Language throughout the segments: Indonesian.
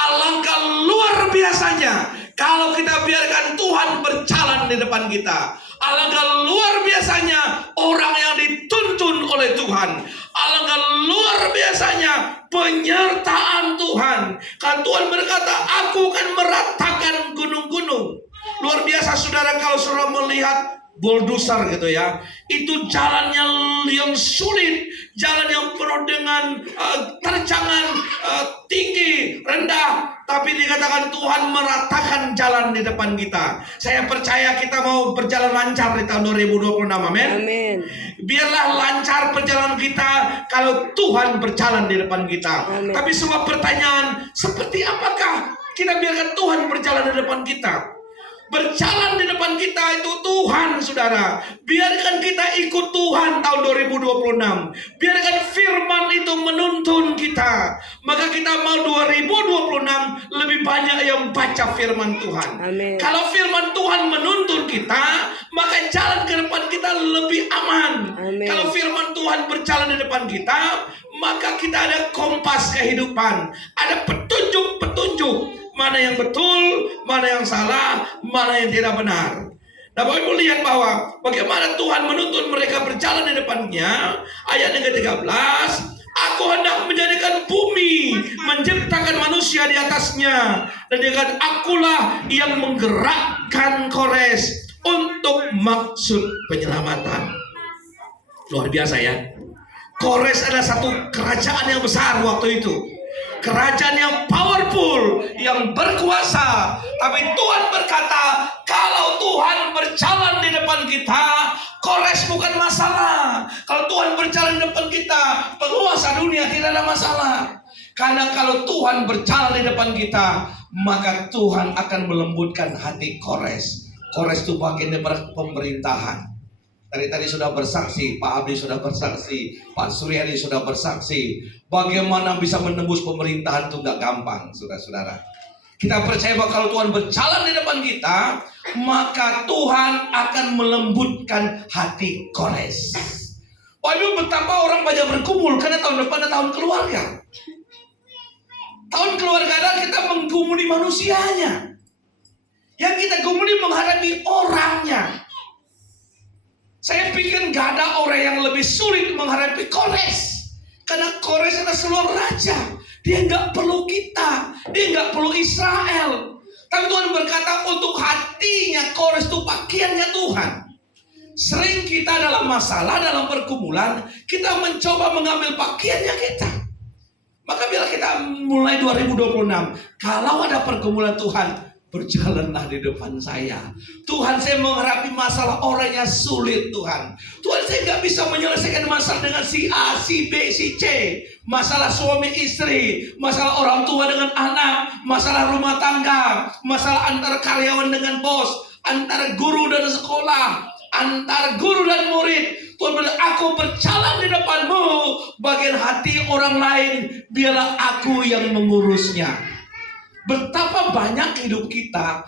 Alangkah luar biasanya kalau kita biarkan Tuhan berjalan di depan kita. Alangkah luar biasanya orang yang dituntun oleh Tuhan. Alangkah luar biasanya penyertaan Tuhan. Kan Tuhan berkata, aku akan meratakan gunung-gunung. Luar biasa saudara kalau saudara melihat bulldozer gitu ya, itu jalannya yang sulit, jalan yang penuh dengan terjangan, tinggi, rendah, tapi dikatakan Tuhan meratakan jalan di depan kita. Saya percaya kita mau berjalan lancar di tahun 2026, amin. Amin. Biarlah lancar perjalanan kita kalau Tuhan berjalan di depan kita. Amin. Tapi semua pertanyaan, seperti apakah kita biarkan Tuhan berjalan di depan kita? Berjalan di depan kita itu Tuhan, saudara. Biarkan kita ikut Tuhan tahun 2026. Biarkan firman itu menuntun kita. Maka kita mau 2026 lebih banyak yang baca firman Tuhan. Amin. Kalau firman Tuhan menuntun kita, maka jalan ke depan kita lebih aman. Amin. Kalau firman Tuhan berjalan di depan kita, maka kita ada kompas kehidupan. Ada petunjuk-petunjuk. Mana yang betul, mana yang salah, mana yang tidak benar. Nah, Bapak Ibu lihat bahwa bagaimana Tuhan menuntun mereka berjalan di depannya. Ayat yang ke-13, aku hendak menjadikan bumi, menciptakan manusia di atasnya. Dan dengan akulah yang menggerakkan Kores untuk maksud penyelamatan. Luar biasa ya. Kores adalah satu kerajaan yang besar waktu itu. Kerajaan yang powerful, yang berkuasa. Tapi Tuhan berkata, kalau Tuhan berjalan di depan kita, Kores bukan masalah. Kalau Tuhan berjalan di depan kita, penguasa dunia tidak ada masalah. Karena kalau Tuhan berjalan di depan kita, maka Tuhan akan melembutkan hati Kores. Kores itu bagian dari pemerintahan. Tadi sudah bersaksi, Pak Abdi sudah bersaksi, Pak Suryadi sudah bersaksi. Bagaimana bisa menembus pemerintahan itu gak gampang, saudara-saudara. Kita percaya bahwa kalau Tuhan berjalan di depan kita, maka Tuhan akan melembutkan hati Kores. Waduh, betapa orang banyak berkumpul karena tahun depan adalah tahun keluarga. Tahun keluarga adalah kita menggumuli manusianya. Yang kita gumuli menghadapi orangnya. Saya pikir gak ada orang yang lebih sulit menghadapi Kores. Karena Kores adalah seluruh raja. Dia gak perlu kita. Dia gak perlu Israel. Tapi Tuhan berkata untuk hatinya Kores itu pakaiannya Tuhan. Sering kita dalam masalah, dalam pergumulan, kita mencoba mengambil pakaiannya kita. Maka bila kita mulai 2026, kalau ada pergumulan Tuhan, berjalanlah di depan saya. Tuhan, saya menghadapi masalah orang yang sulit, Tuhan. Tuhan, saya nggak bisa menyelesaikan masalah dengan si A, si B, si C. Masalah suami istri, masalah orang tua dengan anak, masalah rumah tangga, masalah antara karyawan dengan bos, antara guru dan sekolah, antara guru dan murid. Tuhan bilang, aku berjalan di depanmu. Bagian hati orang lain, biarlah aku yang mengurusnya. Betapa banyak hidup kita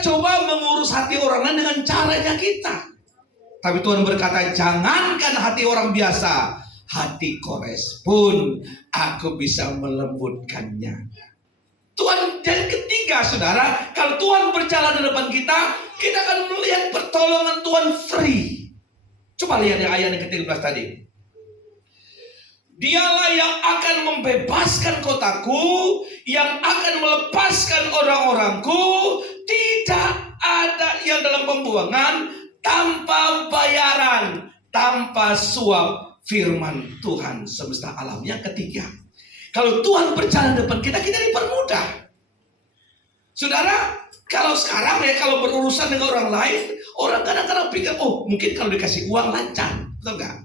coba mengurus hati orang lain dengan caranya kita. Tapi Tuhan berkata, jangankan hati orang biasa, hati Kores pun aku bisa melembutkannya. Tuhan, yang ketiga saudara, kalau Tuhan berjalan di depan kita, kita akan melihat pertolongan Tuhan free. Coba lihat yang ayat yang ke-13 tadi. Dialah yang akan membebaskan kotaku, yang akan melepaskan orang-orangku. Tidak ada yang dalam pembuangan, tanpa bayaran, tanpa suap, firman Tuhan semesta alam. Yang ketiga, kalau Tuhan berjalan depan kita, kita dipermudah. Saudara, kalau sekarang ya, kalau berurusan dengan orang lain, orang kadang-kadang pikir, oh mungkin kalau dikasih uang lancar, betul nggak?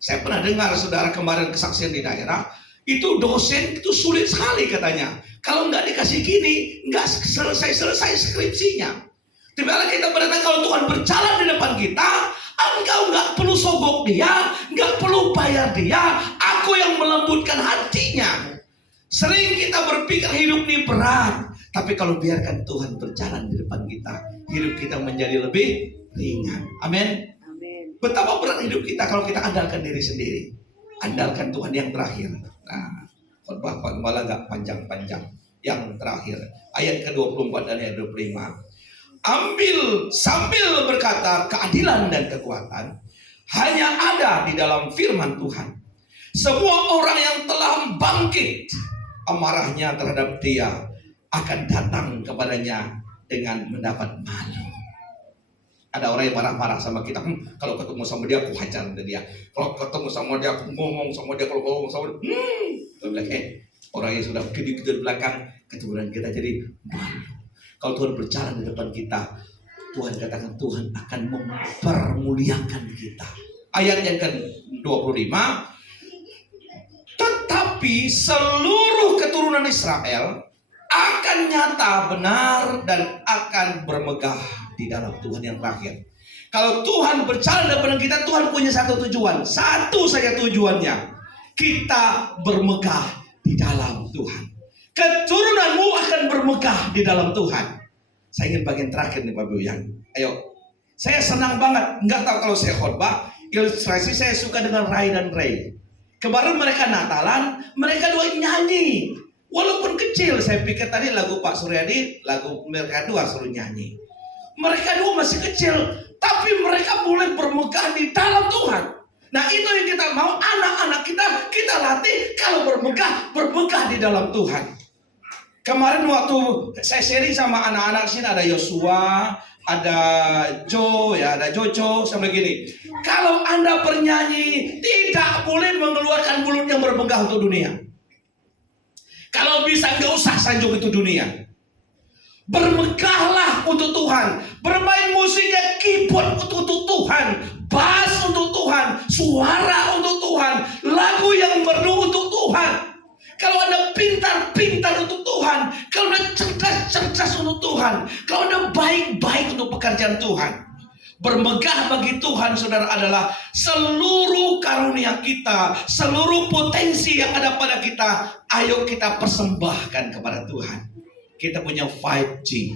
Saya pernah dengar saudara kemarin kesaksian di daerah, itu dosen itu sulit sekali katanya. Kalau nggak dikasih gini, nggak selesai skripsinya. Tiba-tiba kita berkata kalau Tuhan berjalan di depan kita, engkau nggak perlu sogok dia, nggak perlu bayar dia. Aku yang melembutkan hatinya. Sering kita berpikir hidup ini berat, tapi kalau biarkan Tuhan berjalan di depan kita, hidup kita menjadi lebih ringan. Amin. Betapa berat hidup kita kalau kita andalkan diri sendiri. Andalkan Tuhan yang terakhir. Nah, khotbah Pak Gembala gak panjang-panjang. yang terakhir, ayat ke-24 dan ayat 25. Sambil berkata keadilan dan kekuatan hanya ada di dalam firman Tuhan. Semua orang yang telah bangkit amarahnya terhadap dia akan datang kepadanya dengan mendapat malu. Ada orang yang marah-marah sama kita. Kalau ketemu sama dia aku hajar dia. Kalau ketemu sama dia aku ngomong sama dia. Kalau ngomong sama dia, kita bilang, orang yang sudah di belakang, keturunan kita jadi malu. Kalau Tuhan berjalan di depan kita, Tuhan katakan Tuhan akan mempermuliakan kita. Ayat yang ke-25. Tetapi seluruh keturunan Israel akan nyata, benar, dan akan bermegah di dalam Tuhan. Yang terakhir, kalau Tuhan berjalan depan kita, Tuhan punya satu tujuan, satu saja tujuannya, kita bermegah di dalam Tuhan. Keturunanmu akan bermegah di dalam Tuhan. Saya ingin bagian terakhir nih Pak Buyang. Ayo, saya senang banget. Nggak tahu kalau saya khotbah, ilustrasi saya suka dengan Ray dan Ray. Kemarin mereka Natalan, mereka dua nyanyi. Walaupun kecil, saya pikir tadi lagu Pak Suryadi, lagu mereka dua suruh nyanyi. Mereka dua masih kecil, tapi mereka boleh bermegah di dalam Tuhan. Nah itu yang kita mau, anak-anak kita latih kalau bermegah di dalam Tuhan. Kemarin waktu saya sharing sama anak-anak sini, ada Yosua, ada Jo, ya, ada Jojo, sama gini. Kalau Anda bernyanyi, tidak boleh mengeluarkan mulut yang bermegah untuk dunia. Kalau bisa nggak usah sanjung itu dunia. Bermegahlah untuk Tuhan. Bermain musiknya keyboard untuk Tuhan, bass untuk Tuhan, suara untuk Tuhan, lagu yang merdu untuk Tuhan. Kalau Anda pintar untuk Tuhan, kalau Anda cerdas untuk Tuhan, kalau Anda baik untuk pekerjaan Tuhan. Bermegah bagi Tuhan, saudara, adalah seluruh karunia kita, seluruh potensi yang ada pada kita. Ayo kita persembahkan kepada Tuhan. Kita punya 5G.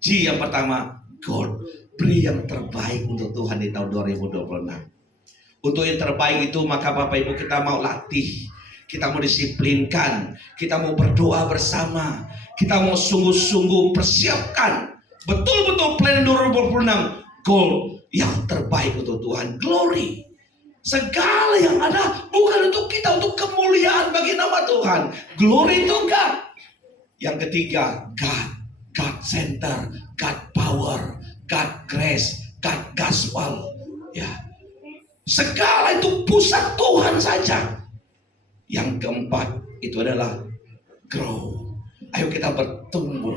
G yang pertama, gold. Beri yang terbaik untuk Tuhan di tahun 2026. Untuk yang terbaik itu, maka Bapak Ibu kita mau latih. Kita mau disiplinkan. Kita mau berdoa bersama. Kita mau sungguh-sungguh persiapkan. Betul-betul plan 2026. Gold yang terbaik untuk Tuhan. Glory. Segala yang ada bukan untuk kita, untuk kemuliaan bagi nama Tuhan. Glory to God. Yang ketiga, God center, God power, God grace, God gospel. Ya, segala itu pusat Tuhan saja. Yang keempat itu adalah grow. Ayo kita bertumbuh.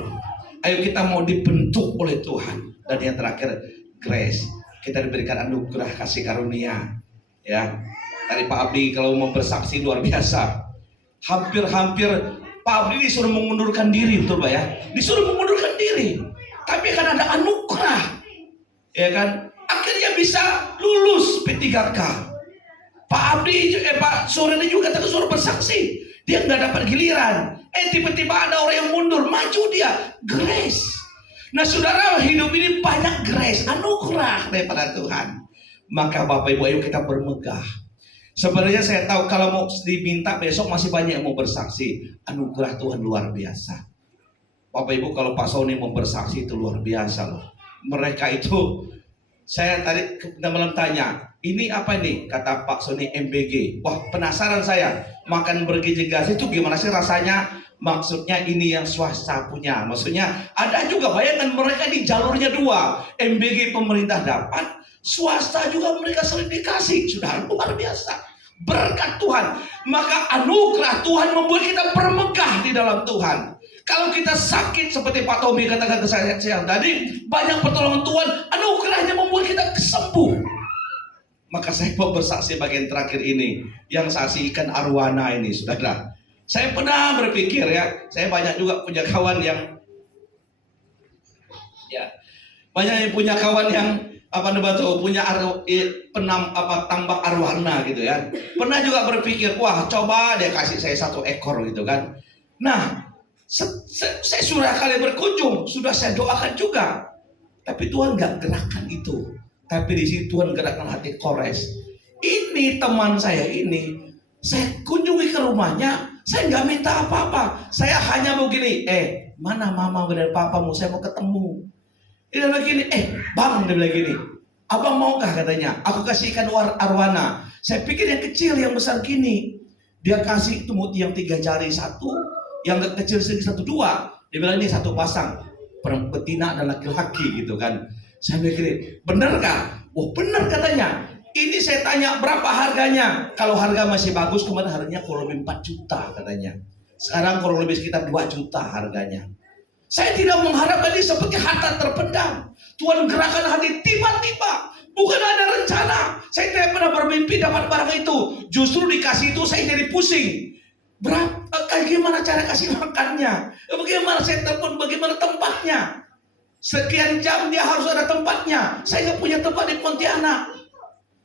Ayo kita mau dibentuk oleh Tuhan. Dan yang terakhir, grace. Kita diberikan anugerah kasih karunia. Ya, tadi Pak Abdi kalau mau bersaksi luar biasa. Hampir Pak Abdi disuruh mengundurkan diri, betul Pak ya? Disuruh mengundurkan diri. Tapi kan ada anugerah. Ya kan? Akhirnya bisa lulus P3K. Pak Abdi, Pak Suryadi juga tadi suruh bersaksi. Dia nggak dapat giliran. Tiba-tiba ada orang yang mundur, maju dia. Grace. Nah saudara, hidup ini banyak grace, anugerah daripada Tuhan. Maka Bapak Ibu, ayo kita bermegah. Sebenarnya saya tahu kalau mau diminta besok masih banyak yang mau bersaksi. Anugerah Tuhan luar biasa. Bapak Ibu, kalau Pak Sony mau bersaksi itu luar biasa loh. Mereka itu, saya tadi malam tanya, ini apa nih? Kata Pak Sony MBG. Wah, penasaran saya. Makan bergizi gas itu gimana sih rasanya? Maksudnya ini yang swasta punya. Maksudnya ada juga, bayangkan mereka di jalurnya dua. MBG pemerintah dapat, swasta juga mereka sering dikasih. Sudah luar biasa. Berkat Tuhan. Maka anugerah Tuhan membuat kita bermegah di dalam Tuhan. Kalau kita sakit seperti Pak Tommy katakan ke saya siang tadi, banyak pertolongan Tuhan, anugerahnya membuat kita sembuh. Maka saya mau bersaksi bagian terakhir ini, yang saksikan arwana ini, saudara. Saya pernah berpikir ya, saya banyak juga punya kawan yang punya tambak arwana gitu ya. Pernah juga berpikir, wah coba dia kasih saya 1 ekor gitu kan. Nah, saya sudah kali berkunjung, sudah saya doakan juga. Tapi Tuhan gak gerakkan itu. Tapi di situ Tuhan gerakkan hati Kores. Ini teman saya ini, saya kunjungi ke rumahnya, Saya nggak minta apa-apa. Saya hanya mau gini, mana mama dan papamu? Saya mau ketemu. Dia bilang gini, bang, dia bilang gini, abang maukah katanya, aku kasih ikan arwana. Saya pikir yang kecil, yang besar gini. Dia kasih itu muti yang 3 jari satu, yang kecil sedikit 1, 2. Dia bilang ini satu pasang, betina dan laki-laki gitu kan. Saya mikir, bener kah? Oh bener katanya. Ini saya tanya berapa harganya. Kalau harga masih bagus, kemarin harganya kurang lebih 4 juta katanya. Sekarang kurang lebih sekitar 2 juta harganya. Saya tidak mengharapkan ini seperti harta terpendam. Tuhan gerakan hati tiba-tiba. Bukan ada rencana. Saya tidak pernah bermimpi dapat barang itu. Justru dikasih itu saya jadi pusing. Bagaimana cara kasih makannya? Bagaimana saya telepon? Bagaimana tempatnya? Sekian jam dia harus ada tempatnya. Saya nggak punya tempat di Pontianak.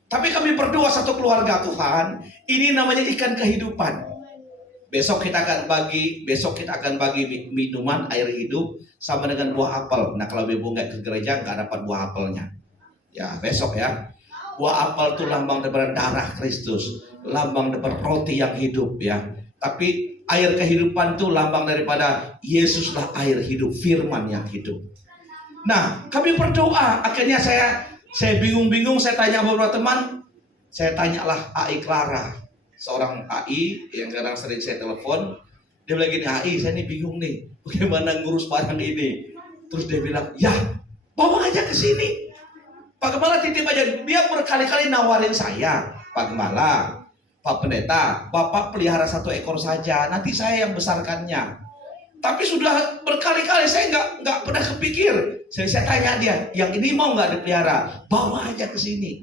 Tapi kami berdoa satu keluarga, Tuhan, ini namanya ikan kehidupan. Besok kita akan bagi minuman air hidup sama dengan buah apel. Nah kalau ibu nggak ke gereja nggak dapat buah apelnya. Ya besok ya. Buah apel itu lambang daripada darah Kristus, lambang daripada roti yang hidup ya. Tapi air kehidupan itu lambang daripada Yesuslah air hidup, firman yang hidup. Nah kami berdoa, akhirnya saya bingung-bingung, saya tanya beberapa teman, saya tanyalah AI Clara, seorang AI yang kadang sering saya telepon. Dia bilang gini, AI saya ini bingung nih, bagaimana ngurus barang ini. Terus dia bilang, ya bawa aja ke sini. Pak Gembala titip aja. Dia berkali-kali nawarin saya, Pak Gembala, Pak Pendeta, Bapak pelihara 1 ekor saja, nanti saya yang besarkannya. Tapi sudah berkali-kali saya nggak pernah kepikir. Saya tanya dia, yang ini mau nggak dipelihara? Bawa aja ke sini.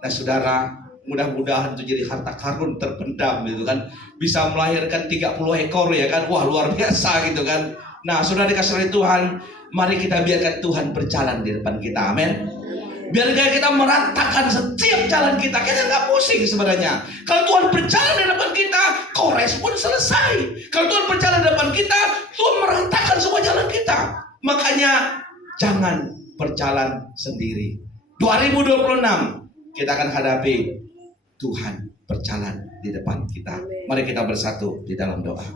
Nah saudara, mudah-mudahan itu jadi harta karun terpendam gitu kan. Bisa melahirkan 30 ekor ya kan. Wah luar biasa gitu kan. Nah saudara dikasih oleh Tuhan, mari kita biarkan Tuhan berjalan di depan kita. Amin. Biarkan kita meratakan setiap jalan kita. Kita nggak pusing sebenarnya. Kalau Tuhan berjalan di depan kita, kores pun selesai. Kalau Tuhan berjalan di depan kita, Tuhan meratakan semua jalan kita. Makanya jangan berjalan sendiri. 2026 kita akan hadapi Tuhan berjalan di depan kita. Mari kita bersatu di dalam doa.